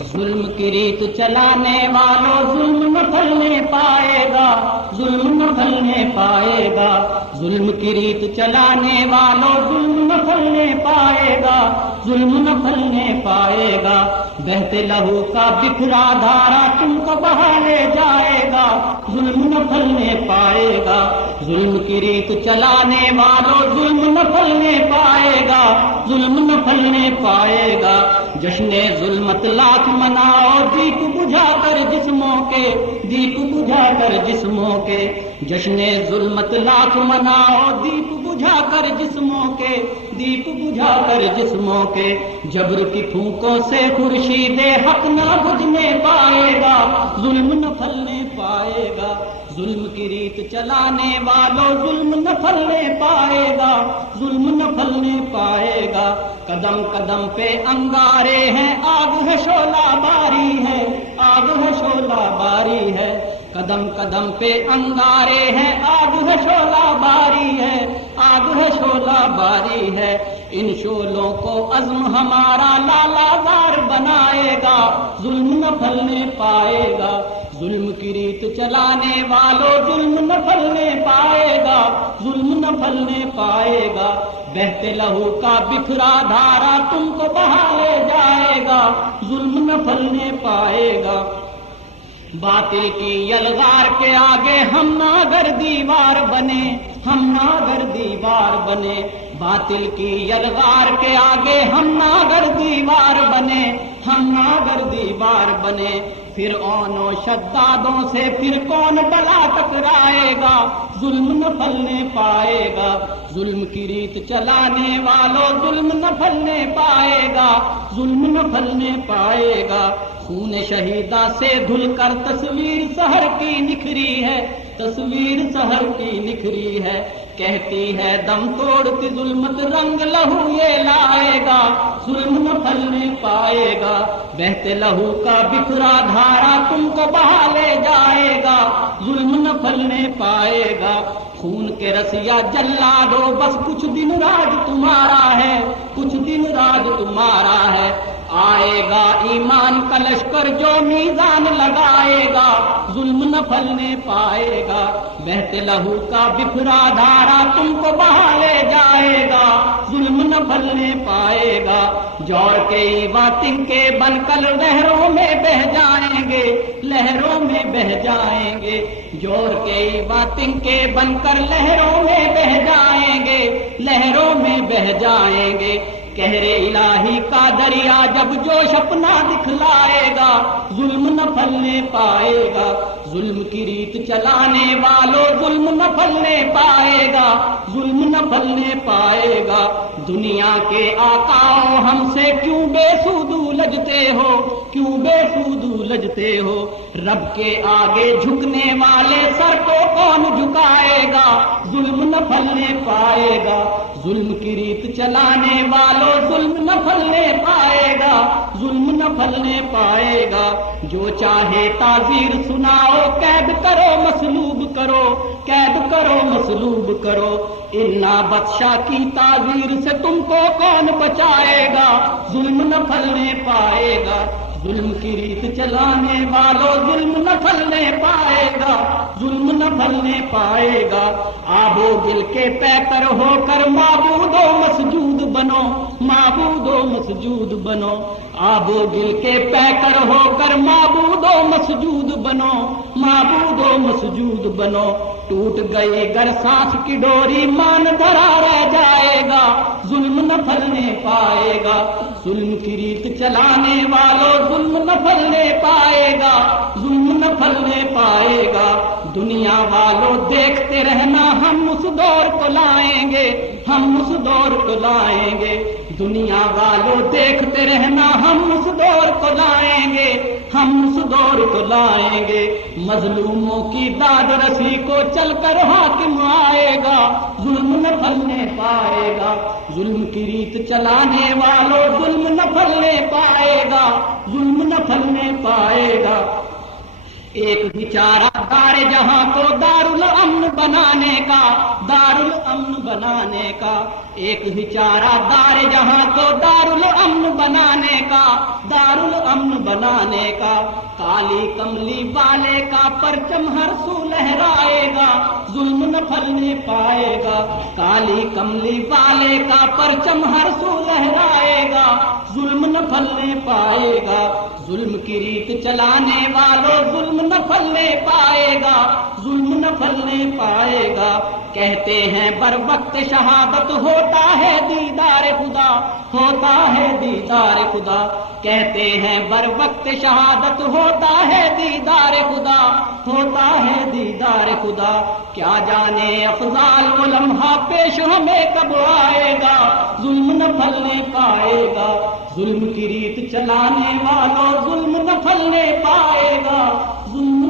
ظلم کی ریت چلانے والوں ظلم نہ پھلنے پائے گا، ظلم نہ پھلنے پائے گا، ظلم کی ریت چلانے والوں ظلم نہ پھلنے پائے گا، ظلم نہ پھلنے پائے گا، بہتے لہو کا بکھرا دھارا تم کو بہا لے جائے گا، ظلم نہ پھلنے پائے گا، ظلم کی ریت چلانے والوں ظلم نہ پھلنے پائے گا، ظلم نہ پھلنے پائے گا، جشن ظلمت لاکھ مناؤ دیپ بجھا کر جسموں کے، دیپ بجھا کر جسموں کے، جشن ظلمت لاکھ مناؤ دیپ بجھا کر جسموں کے، دیپ بجھا کر جسموں کے، جبر کی پھونکوں سے خورشید حق نہ بجھنے پائے گا، ظلم نہ پھلنے پائے گا، ظلم کی ریت چلانے والوں ظلم نہ پھلنے پائے گا، ظلم نہ پھلنے پائے گا، قدم قدم پہ انگارے ہیں، آگ ہے شعلہ باری ہے، آگ ہے شعلہ باری ہے، قدم قدم پہ انگارے ہیں، آگ ہے شعلہ باری ہے، آگ ہے شعلہ باری ہے، ان شعلوں کو عزم ہمارا لالا زار بنائے گا، ظلم نہ پھلنے پائے گا، ظلم کی ریت چلانے والوں ظلم نہ پھلنے پائے گا، ظلم نہ پھلنے پائے گا، بہتے لہو کا بکھرا دھارا تم کو بہا لے جائے گا، ظلم نہ پھلنے پائے گا، باطل کی یلغار کے آگے ہم نہ اگر دیوار بنے، ہم نہ اگر دیوار بنے، باطل کی یلغار کے آگے ہم نہ اگر دیوار بنے، ہم نہ اگر دیوار بنے، فرعون و شدادوں سے پھر کون ڈلا ٹکرائے گا، ظلم نہ پھلنے پائے گا، ظلم کی ریت چلانے والوں ظلم نہ پھلنے پائے گا، ظلم نہ پھلنے پائے گا، خون شہیدہ سے دھل کر تصویر سحر کی نکھری ہے، تصویر سحر کی نکھری ہے، کہتی ہے دم توڑتی ظلمت رنگ لہو یہ لائے گا، ظلم نہ پھلنے پائے گا، بہتے لہو کا بکھرا دھارا تم کو بہا لے جائے گا، ظلم نہ پھلنے پائے گا، خون کے رسیا جلادو بس کچھ دن راج تمہارا ہے، کچھ دن راج تمہارا ہے، آئے گا ایمان کا لشکر جو میزان لگائے گا، ظلم نہ پھلنے پائے گا، بہتے لہو کا بکھرا دھارا تم کو بہا لے جائے گا، ظلم نہ پھلنے پائے گا، جوڑ کے ایوا تنکے بن کر لہروں میں بہ جائیں گے، لہروں میں بہ جائیں گے، جوڑ کے ایوا تنکے بن کر لہروں میں بہ جائیں گے، لہروں میں بہ جائیں گے، کہر الہی کا دریا جب جوش اپنا دکھلائے گا، ظلم نہ پھلنے پائے گا، ظلم کی ریت چلانے والوں ظلم نہ پھلنے پائے گا، ظلم نہ پھلنے پائے گا، دنیا کے آقاؤں ہم سے کیوں بے سود الجھتے ہو، کیوں بے سود الجھتے ہو، رب کے آگے جھکنے والے سر کو کون جھکائے گا، ظلم نہ پھلنے پائے گا، ظلم کی ریت چلانے والوں ظلم نہ پھلنے پائے گا، ظلم نہ پھلنے پائے گا، جو چاہے تعزیر سناؤ، قید کرو مصلوب کرو، قید کرو مصلوب کرو، انا بادشاہ کی تعزیر سے تم کو کون بچائے گا، ظلم نہ پھلنے پائے گا، ظلم کی ریت چلانے والوں ظلم نہ پھلنے پائے گا، ظلم نہ پھلنے پائے گا، آب و گل کے پیکر ہو کر معبود و مسجود بنو، معبود و مسجود بنو، آب و گل کے پیکر ہو کر معبود و مسجود بنو، معبود و مسجود بنو، ٹوٹ گئی گر سانس کی ڈوری مان دھرا رہ جائے گا، ظلم نہ پھلنے پائے گا، ظلم کی ریت چلانے والوں ظلم نہ پھلنے پائے گا، ظلم نہ پھلنے پائے گا، دنیا والوں دیکھتے رہنا ہم اس دور کو لائیں گے، ہم اس دور کو لائیں گے، دنیا والوں دیکھتے رہنا ہم اس دور کو لائیں گے، ہم اس دور کو لائیں گے، مظلوموں کی داد رسی کو چل کر حاکم آئے گا، ظلم نہ پھلنے پائے گا، ظلم کی ریت چلانے والوں ظلم نہ پھلنے پائے گا، ظلم نہ پھلنے پائے گا، ایک ہی چارہ دار جہاں کو دارالامن بنانے کا، دارالامن بنانے کا، ایک ہی چارہ دار جہاں کو دارالامن بنانے کا، دارالامن بنانے کا، کالی کملی والے کا پرچم ہر سو لہرائے گا، ظلم نہ پھلنے پائے گا، کالی کملی والے کا پرچم ہر سو لہرائے گا، ظلم نہ پھلنے پائے گا، ظلم کی ریت چلانے والوں ظلم نہ پھلنے پائے گا، ظلم نہ پھلنے پائے گا، کہتے ہیں بر وقت شہادت ہوتا ہے دیدار خدا، ہوتا ہے دیدار خدا، کہتے ہیں بر وقت شہادت ہوتا ہے دیدار خدا، ہوتا ہے دیدار خدا، کیا جانے افضال وہ لمحہ پیش ہمیں کب آئے گا، ظلم نہ پھلنے پائے گا، ظلم کی ریت چلانے والوں ظلم نہ پھلنے پائے گا، ظلم